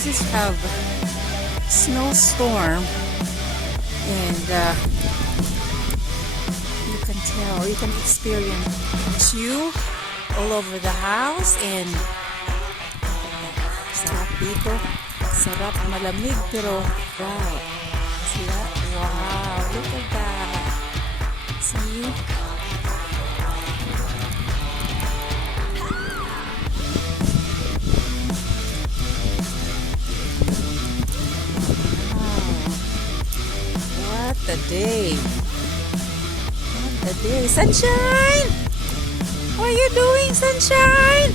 places have snowstorm, and you can tell, you can experience dew all over the house, and sarap dito. Sarap, malamig, pero wow. See that? Wow, look at that. See? What a day. What a day. Sunshine! What are you doing, Sunshine?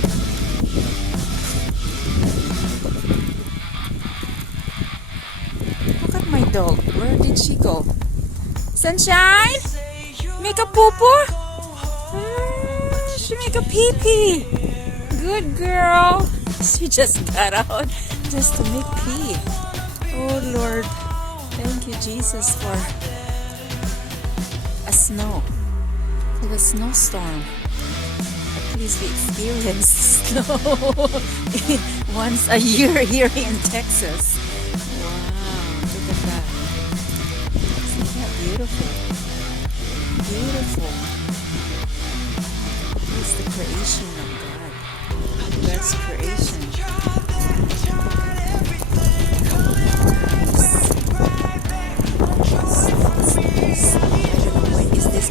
Look at my dog. Where did she go? Sunshine? Make a poo-poo? She make a pee-pee. Good girl. She just got out just to make pee. Oh Lord. Thank you, Jesus, for a snow. For the snowstorm. At least we experience snow once a year here in Texas. Wow, look at that. Isn't that beautiful? Beautiful. It's the creation of God. God's creation.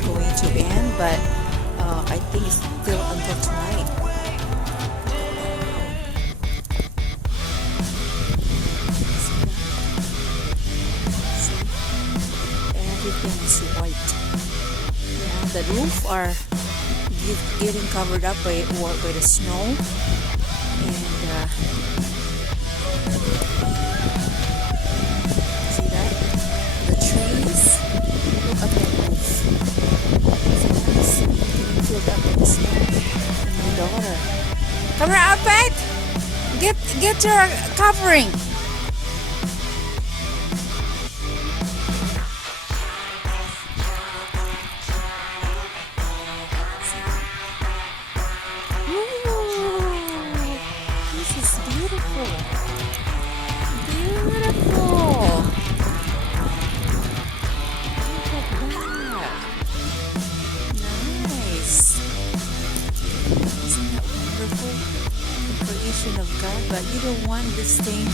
Going to end, but I think it's still until tonight. Everything is white. Yeah, the roof are getting covered up by the snow, and see that? The trees. Look at the roof. Filled up with snow. And my daughter. Come here, Alpet! Get your covering. Ooh, this is beautiful. Beautiful. Of God, but you don't want this thing.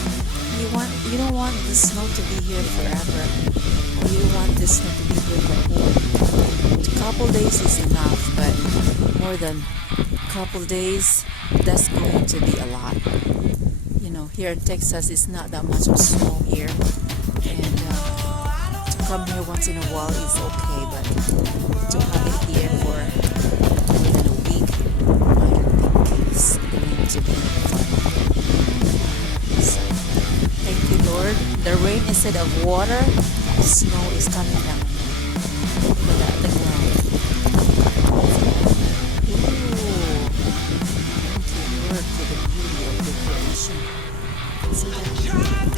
You don't want the snow to be here forever. Or you don't want this snow to be here forever. A couple days is enough, but more than a couple days, that's going to be a lot. You know, here in Texas, it's not that much of snow here, and to come here once in a while is okay, but to have it here for more than a week, I don't think it's going to be fun. So, thank you, Lord. The rain instead of water, snow is coming down. Look at the ground. Ooh. Thank you, Lord, for the beauty of your creation. See that?